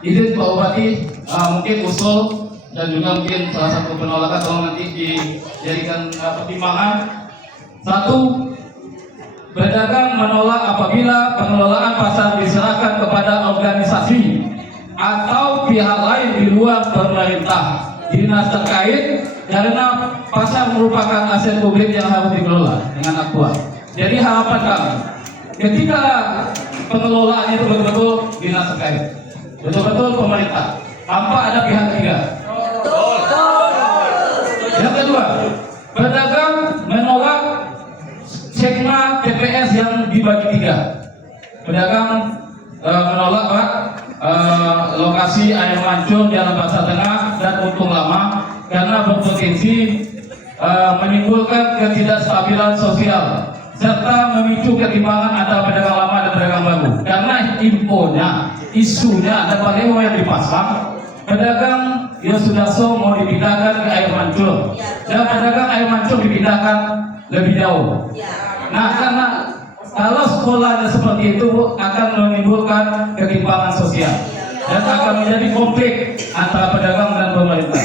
izin Pak Bupati, mungkin usul dan juga mungkin salah satu penolakan kalau nanti dijadikan pertimbangan. Satu, pedagang menolak apabila pengelolaan pasar diserahkan kepada organisasi atau pihak lain di luar pemerintah, dinas terkait, karena pasar merupakan aset publik yang harus dikelola dengan aktual. Jadi harapan kami, ketika pengelolaan itu betul-betul dinas terkait, betul-betul pemerintah, tanpa ada pihak ketiga. Yang kedua, pedagang menolak skema TPS yang dibagi 3. Pedagang menolak Pak, lokasi air mancur Jalan Pasar Tengah dan Untung Lama karena berpotensi menimbulkan ketidakstabilan sosial serta memicu ketimpangan antara pedagang lama dan pedagang baru. Karena isunya ada baliho yang dipasang, pedagang Yosudarso mau dipindahkan ke air mancur dan pedagang air mancur dipindahkan lebih jauh. Nah, karena kalau sekolahnya seperti itu akan menimbulkan ketimpangan sosial dan akan menjadi konflik antara pedagang dan pemerintah.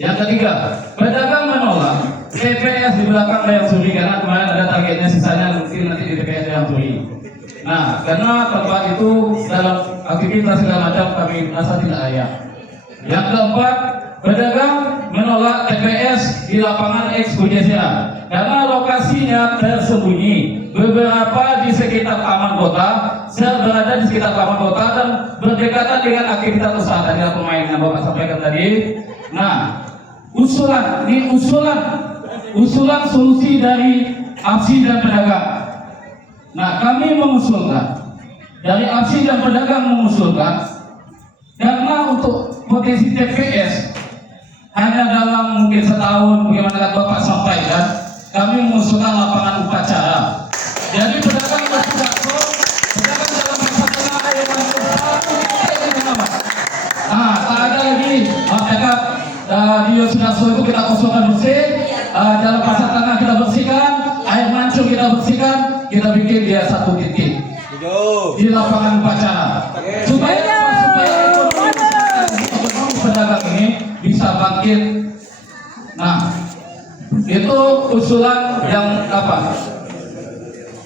Yang ketiga, pedagang menolak TPS di belakang Dayang Suri karena kemarin ada targetnya sisanya mungkin nanti di TPS Dayang Suri. Nah, karena tempat itu dalam aktivitas segala macam kami rasa tidak layak. Yang keempat, pedagang menolak TPS di lapangan ex-Bujesia karena lokasinya tersembunyi. Beberapa di sekitar Taman Kota, berada di sekitar Taman Kota dan berdekatan dengan aktivitas usaha tadi pemain yang Bapak sampaikan tadi. Nah, usulan solusi dari APSI dan pedagang. Nah, kami mengusulkan dari APSI dan pedagang mengusulkan karena untuk potensi TPS hanya dalam mungkin setahun, bagaimana kata Bapak sampaikan, kami mengusulkan lapangan upacara. Jadi pedagang Yosudarso, pedagang dalam pasar tengah air mancur, nah, tak ada lagi mereka di Yosudarso itu kita kosongkan bersih, dalam pasar tengah kita bersihkan, air mancur kita bersihkan, kita bikin dia satu titik di lapangan upacara supaya ekonomi pedagang ini bisa bangkit. Nah, itu usulan yang apa?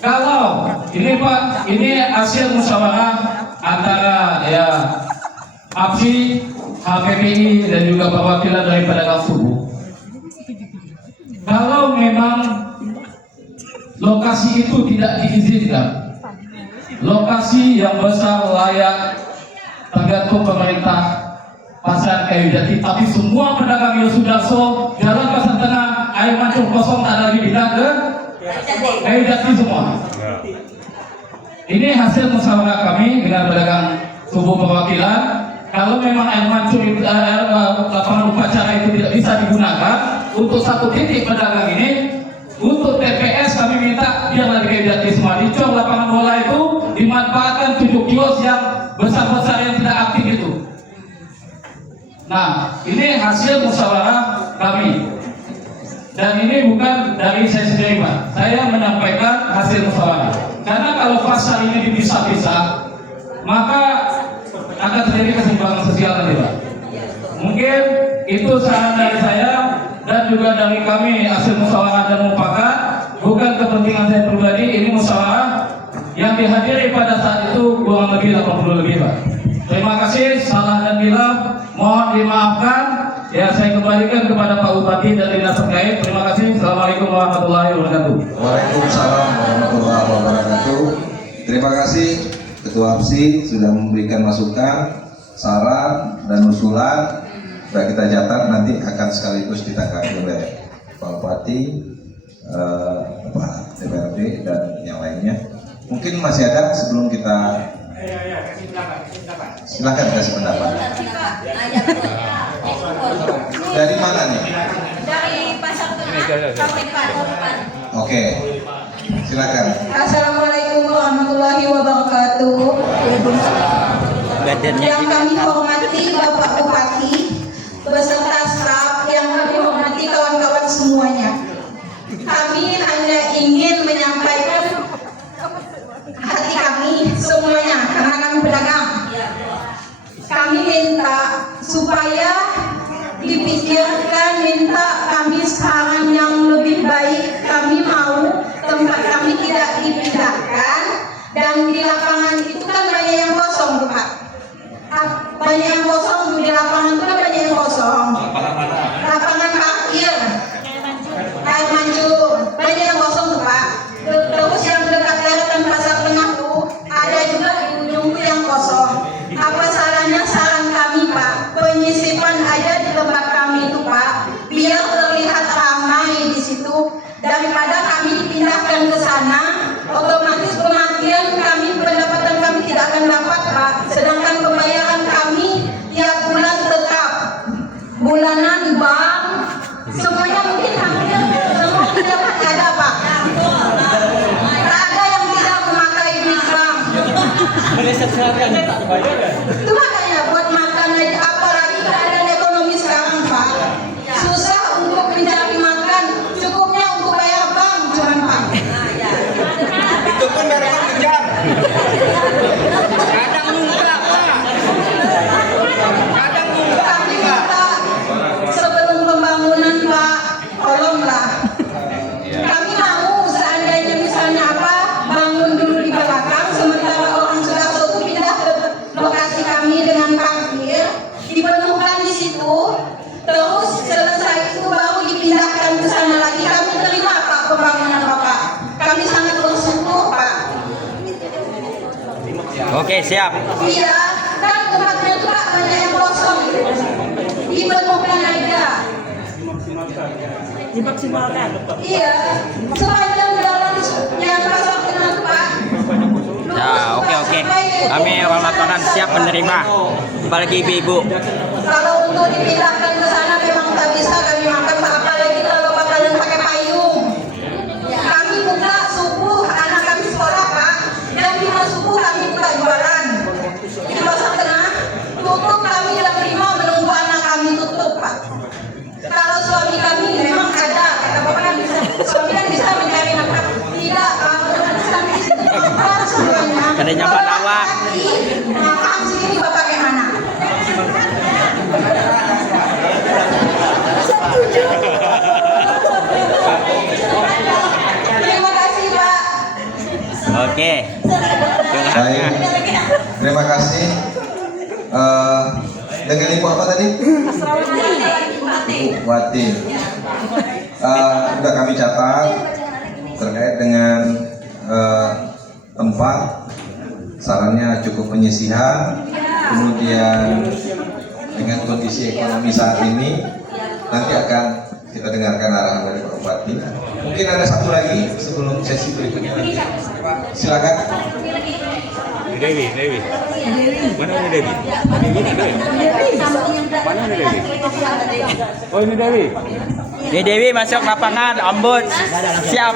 Kalau ini Pak, ini hasil musyawarah antara ya APSI, HPPI dan juga perwakilan dari pedagang subuh. Kalau memang lokasi itu tidak diizinkan, lokasi yang besar layak tergantung pemerintah pasar Kayu Jati, tapi semua pedagang Yosudarso, Jalan Pasar Tengah, air mancur kosong tak ada lagi pindah ke Kayu Jati semua. Ini hasil musyawarah kami dengan pedagang subuh perwakilan. Kalau memang air mancur lapangan upacara itu tidak bisa digunakan untuk satu titik pedagang ini, untuk TPS kami minta biarlah di Kayu Jati semua. Dicor lapangan bola itu dimanfaatkan 7 kios yang besar-besar yang tidak aktif itu. Nah, ini hasil musyawarah kami. Dan ini bukan dari saya sendiri Pak. Saya menyampaikan hasil musyawarah. Karena kalau pasar ini dipisah-pisah, maka akan terjadi kesimpangan sosial nanti Pak. Mungkin itu saran dari saya dan juga dari kami hasil musyawarah dan mufakat, bukan kepentingan saya pribadi. Ini musyawarah yang dihadiri pada saat itu kurang lebih 80 lebih Pak. Terima kasih, salah dan hilang mohon dimaafkan. Ya, saya kembalikan kepada Pak Bupati dan dinas terkait. Terima kasih. Assalamualaikum warahmatullahi wabarakatuh. Waalaikumsalam warahmatullahi wabarakatuh. Terima kasih Ketua APSI sudah memberikan masukan, saran dan usulan. Sudah kita catat, nanti akan sekaligus ditanggapi oleh Pak Bupati, Pak DPRD dan yang lainnya. Mungkin masih ada sebelum kita. Silakan kasih pendapat. Dari mana nih? Dari Pasar Tengah. Oke, silakan. Assalamualaikum warahmatullahi wabarakatuh. Yang kami hormati Bapak Bupati beserta staf, yang kami hormati kawan-kawan semuanya. Kami hanya ingin menyampaikan hati kami semuanya karena kami pedagang. supaya dipikirkan, minta kami sekarang yang lebih baik. Kami mau tempat kami tidak dipindahkan, dan di lapangan itu kan banyak yang kosong tuh Pak. Banyak yang kosong di lapangan itu kan banyak yang kosong. Lapangan parkir, air mancur, banyak yang kosong tuh Pak. Terus yang dekat daratan pasar tengah tuh ada juga di ujung tuh yang kosong. Apa salahnya saran kami Pak, penyisipan aja di tempat kami itu Pak, biar terlihat ramai di situ, daripada kami dipindahkan ke sana, otomatis kematian kami, pendapatan kami tidak akan dapat Pak. Sedangkan pembayaran kami tiap bulan tetap, bulanan, bank, semuanya mungkin hampir semua tidak ada Pak. Tak ada yang tidak memakai duit bank. Itu makanya buat makan aja, apalagi keadaan ekonomi sekarang Pak, susah untuk mencari makan, cukupnya untuk bayar bank cuman Pak. Itu pun dari kejar. Kadang nunggak Pak. Kadang nunggak. Kami minta sebelum pembangunan Pak, tolonglah. Kami mau seandainya misalnya apa, bangun dulu di belakang, sementara orang sudah suatu pindah ke lokasi kami dengan parkir, dipenuhkan di situ, terus selesai itu baru dipindahkan ke sana lagi. Kami terima Pak pembangunan Bapak. Kami sangat bersyukur Pak. Oke, siap. Iya, kan tempatnya itu Pak banyak yang kosong. Dipenuhkan aja. Dimaksimalkan. Iya, sepanjang jalan yang pasar tengah itu Pak. Ya, oke. Kami orang lapangan siap menerima, apalagi ibu-ibu. Kalau untuk dipindahkan ke sana memang tak bisa kami makan Pak, apalagi kalau Bapak yang pakai payung. Kami buka subuh, anak kami sekolah Pak, jam 5 subuh kami buka jualan. Di pasar tengah, tutup kami jam 5 menunggu anak kami tutup Pak. Kalau suami kami memang ada, kata Bapak kan bisa, suami kan bisa mencari nafkah. Tidak, Pak, kami di situ makan semuanya. Kadangnya Pak Nawak. Makan sini Bapak gimana? Terima kasih Pak. Oke. Baik, terima kasih. Dengan Ibu apa tadi? Ibu Wati. Sudah kami catat terkait dengan tempat, sarannya cukup penyisihan, kemudian dengan kondisi ekonomi saat ini nanti akan kita dengarkan arahan dari Pak Bupati. Mungkin ada satu lagi sebelum sesi berikutnya. Silakan. Dewi. Mana ini Dewi? Mana ini Dewi? Oh ini Dewi. Ini Dewi masuk lapangan, ombud. Siap.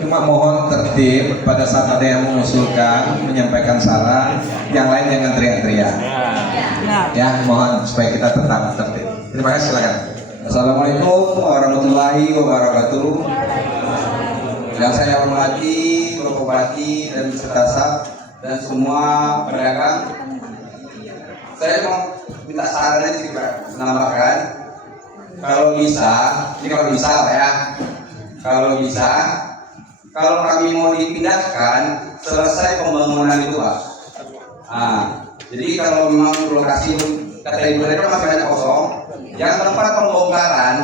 Cuma mohon tertib pada saat ada yang mengusulkan, menyampaikan saran, yang lain jangan teriak-teriak. Ya, mohon supaya kita tetap tertib. Terima kasih, silakan. Assalamualaikum warahmatullahi wabarakatuh. Yang saya hormati Bapak Bupati dan beserta staf dan semua pedagang. Saya mau minta saran aja sih Pak, menambahkan kalau bisa, ini kalau bisa Pak ya. Kalau bisa, kalau kami mau dipindahkan selesai pembangunan itu Pak. Nah, jadi kalau memang lokasi kata ibu tadi masih banyak kosong, yang tempat pembongkaran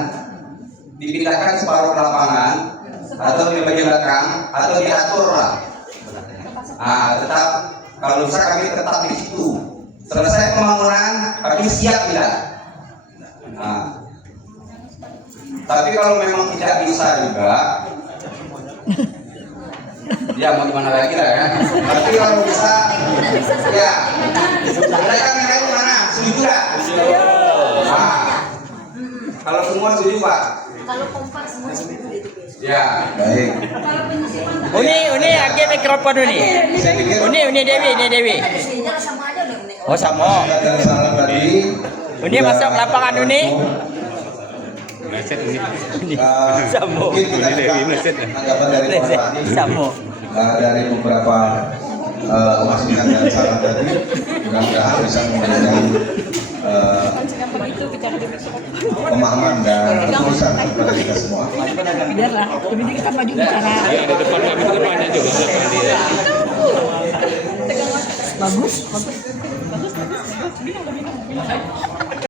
dipindahkan separuh ke lapangan atau di bagian belakang atau diatur lah. Nah, tetap kalau bisa kami tetap di situ. Selesai pembangunan, kami siap tidak. Nah, tapi kalau memang tidak bisa juga, ya mau gimana lagi lah ya. Tapi kalau bisa, ya. Mereka yang mana? Setuju tak? Nah, kalau semua setuju Pak. Kalau kompak semua Ya, baik. Uni, agak mikrofon Uni. Saya pikir Uni Dewi. Oh sama. dan saran tadi. Uni masuk lapangan Uni. Sama. Mungkin kita juga tanggapan dari Pak Bupati Sama. dari beberapa masukan dan saran tadi. mudah-mudahan bisa memberikan pemahaman dan ketulusan kepada kita semua. Biarlah, yang penting kita maju bicara. Ya, di depan kami itu kan banyak juga dia. Bagus.